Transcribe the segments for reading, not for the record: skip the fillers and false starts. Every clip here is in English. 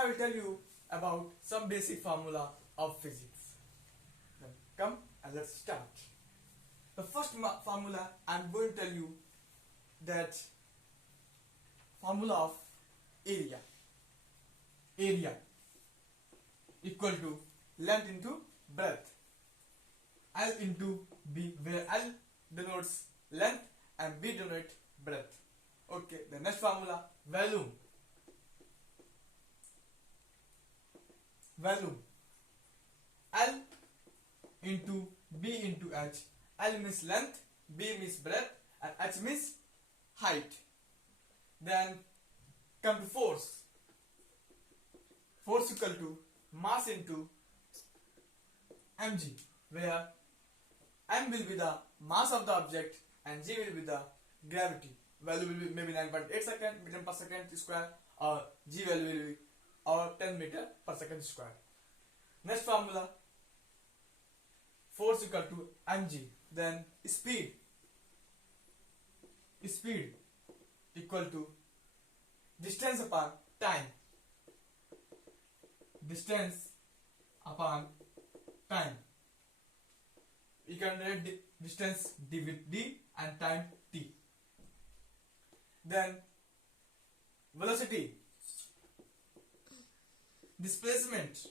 I will tell you about some basic formula of physics. Then come and let's start. The first formula I am going to tell you that formula of area. Area equal to length into breadth. L into B, where L denotes length and B denotes breadth. Okay, the next formula, volume. Volume. L into B into H. L means length, B means breadth, and H means height. Then come to force. Force equal to mass into mg, where m will be the mass of the object and g will be the gravity. Value will be maybe 9.8 meter per second square, or g value will be or 10 meter per second square. Next formula, force equal to mg. Then speed. Speed equal to distance upon time. Distance upon time. You can write distance d with d and time t. Then velocity, displacement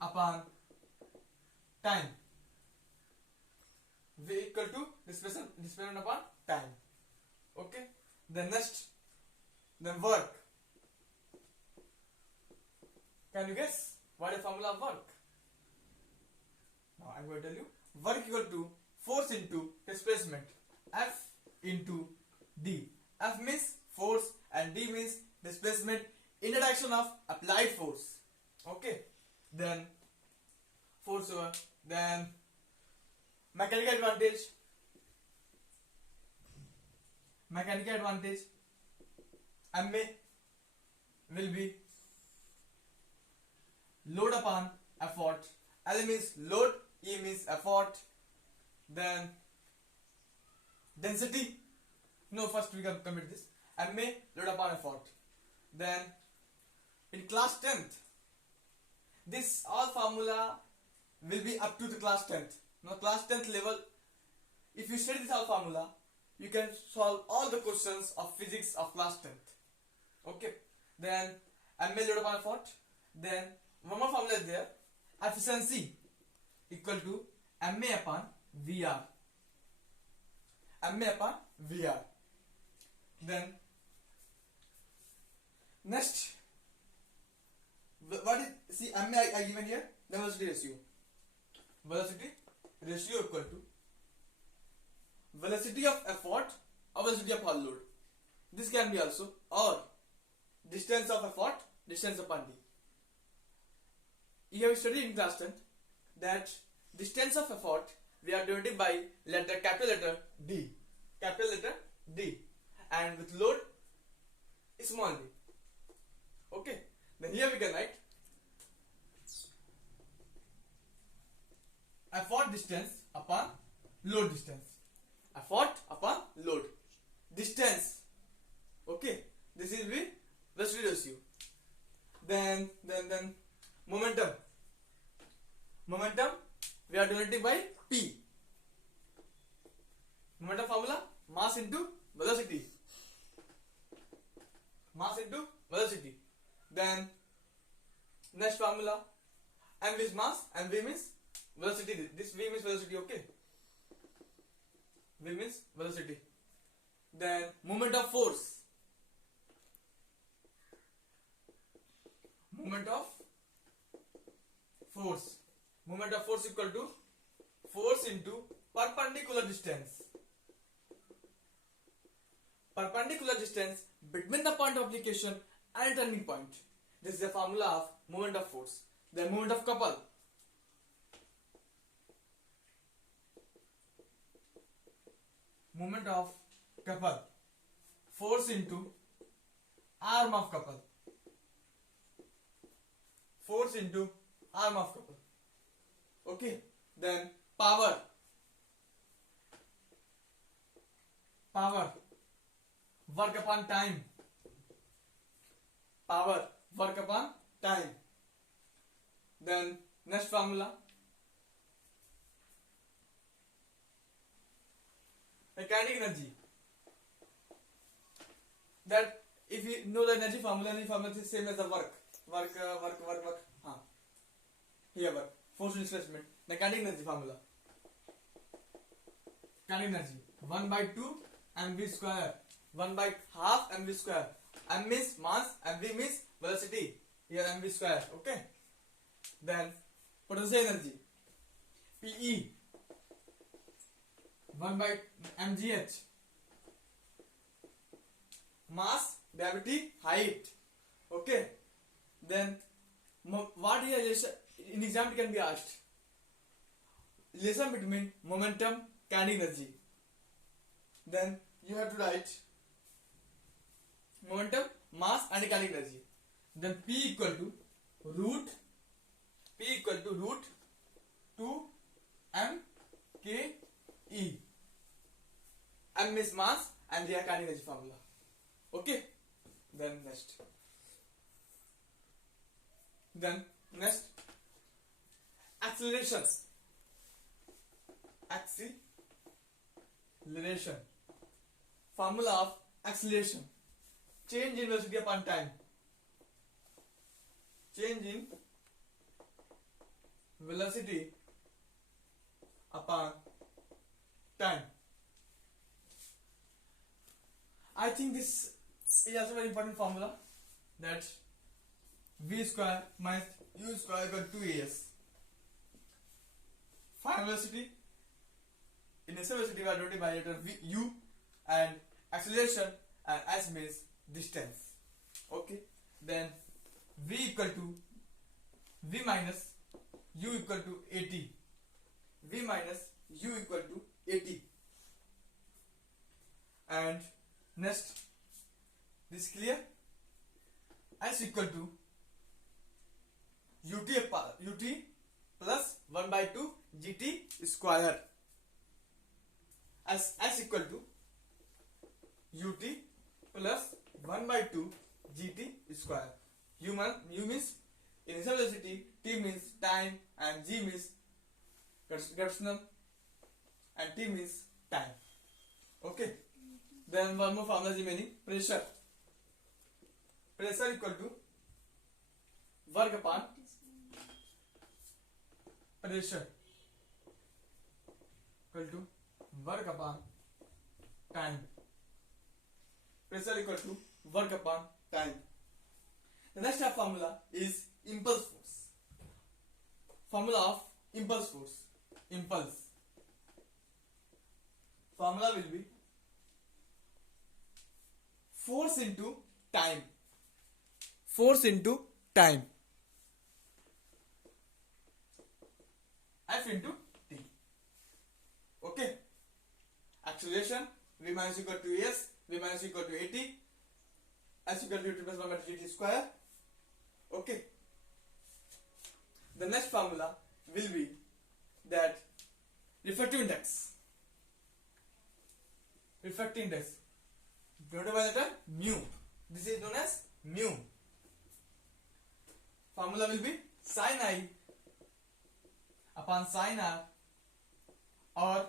upon time. V equal to displacement upon time. Okay. Then next, then work. Can you guess what is the formula of work? Now I am going to tell you. Work equal to force into displacement. F into D. F means force and D means displacement in the direction of applied force. Okay. Then force over. Then mechanical advantage. Mechanical advantage. MA will be load upon effort. L means load, E means effort. Then density. No, first we can commit this. MA load upon effort. Then in class 10th, this all formula will be up to the class 10th. Now class 10th level, if you study this all formula, you can solve all the questions of physics of class 10th. Okay. Then MA load upon effort. Then one more formula is there. Efficiency equal to MA upon VR. MA upon VR. Then next, what is, see, MA I given here, the velocity ratio. Velocity ratio equal to velocity of effort or velocity of all load. This can be also, or distance of effort, distance upon D. You have studied in class 10th that distance of effort we are denoted by capital letter D. Capital letter D. And with load, small d. Okay. Then here we can write effort distance upon load distance. Effort upon load. Distance. Okay. This is the velocity ratio. Then momentum. Momentum we are denoted by P. Momentum formula, mass into velocity. Mass into velocity. Then next formula, M is mass and V means velocity. This V means velocity, okay? V means velocity. Then moment of force. Moment of force. Moment of force equal to force into perpendicular distance. Perpendicular distance between the point of application and turning point. This is the formula of moment of force. Then moment of couple. Moment of couple. Force into arm of couple. Force into arm of couple. Okay. Then power. Power. Work upon time. power, work upon time. Then next formula, kinetic energy. That if you know the energy formula is same as the work. Here work. Force displacement. The kinetic energy formula. Kinetic energy 1 by 2 mv square. 1 by half mv square. M means mass, mv means velocity. Here mv square. Okay. Then potential energy Pe 1 by mgh. Mass, gravity, height. Okay. Then what here relation in exam can be asked? Relation between momentum, kinetic energy. Then you have to write momentum, mass and kinetic energy. Then P equal to root 2 m k e. M is mass and the kinetic energy formula. Okay. Then next acceleration. Formula of acceleration: change in velocity upon time. Change in velocity upon time. I think this is also very important formula, that v square minus u square equal to as. Final velocity, initial velocity by denoted by letter v, u, and acceleration and s means distance. Okay. Then v equal to v minus u equal to 80. V minus u equal to 80. And next, this clear? S equal to ut plus 1 by 2 gt square. S equal to ut plus 1 by 2 gt square. U means initial velocity, t means time, and g means gravitational, and t means time. Okay. Then one more formula is remaining: pressure. Pressure equal to work upon pressure equal to work upon time. Pressure equal to work upon time. The next formula is impulse force. Formula of impulse force. Impulse. Formula will be force into time. Force into time. F into t. Okay. Acceleration v minus equal to s, v minus equal to 80, s equal to 2 plus 1 by gt square. Okay. The next formula will be that refractive index. Refractive index denoted by the term mu. This is known as mu. Formula will be sin I upon sin r, or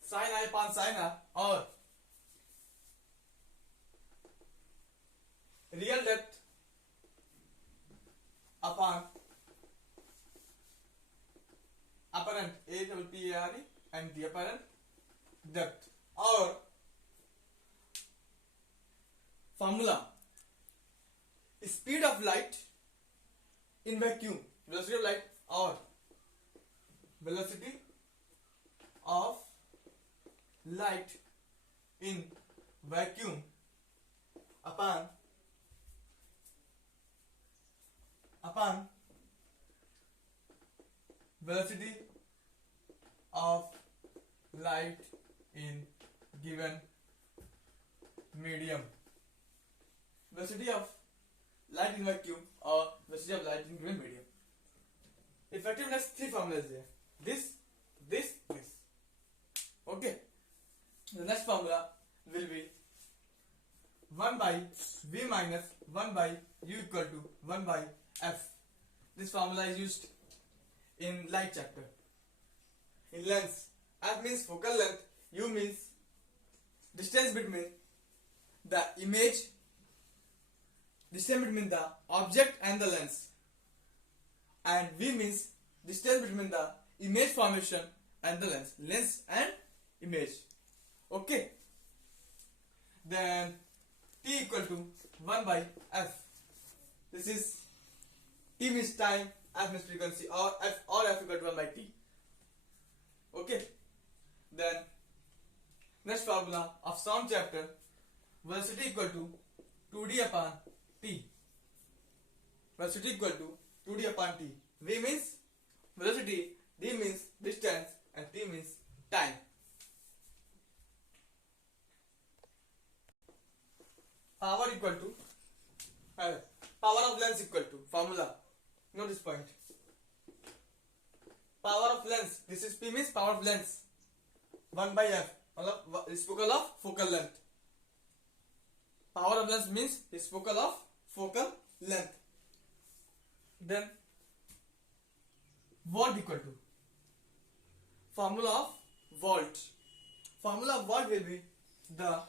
sin I upon sin r, or real depth upon apparent, A-double-P-A-R-E, and the apparent depth, or formula speed of light in vacuum, velocity of light, or velocity of light in vacuum upon velocity of light in given medium. Velocity of light in vacuum or velocity of light in given medium. Effectiveness, three formulas there. This. Okay. The next formula will be 1 by v minus 1 by u equal to 1 by f. This formula is used in light chapter. In length, f means focal length, u means distance between the image, distance between the object and the lens, and v means distance between the image formation and the lens and image. Okay, then t equal to 1 by f. This is t means time, f means frequency, or f equal to 1 by t. Okay, then next formula of sound chapter, velocity equal to 2d upon t. Velocity equal to 2d upon t. V means velocity, d means distance, and t means time. Power equal to power of lens equal to formula. Note this point. Power of lens. This is P means power of lens. 1 by f. Reciprocal of focal length. Power of lens means reciprocal of focal length. Then volt equal to formula of volt. Formula of volt will be the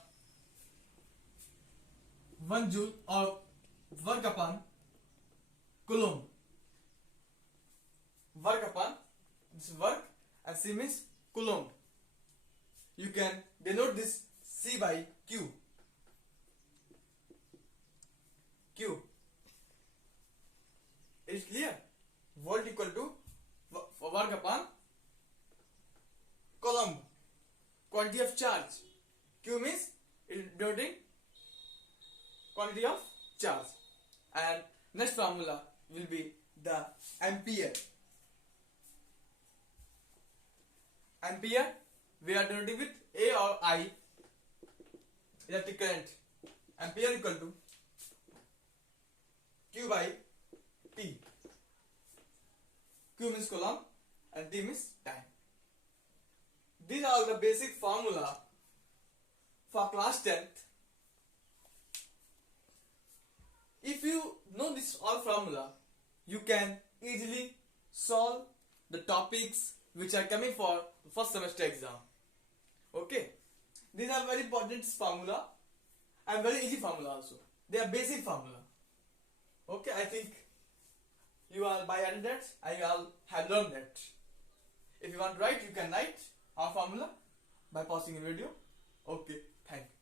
1 joule or work upon coulomb. Work upon this work, and C means coulomb. You can denote this C by Q. Q. It is clear? Volt equal to work upon coulomb. Quantity of charge. Q means it is denoting quantity of charge. And next formula will be the ampere. Ampere, we are denoting with A or I, electric current. Ampere equal to Q by T. Q means coulomb and T means time. These are the basic formula for class 10th. If you know this all formula, you can easily solve the topics which are coming for the first semester exam. Okay, these are very important formula and very easy formula also. They are basic formula. Okay, I think you all by adding that, I all have learned that. If you want to write, you can write our formula by pausing the video. Okay, thank you.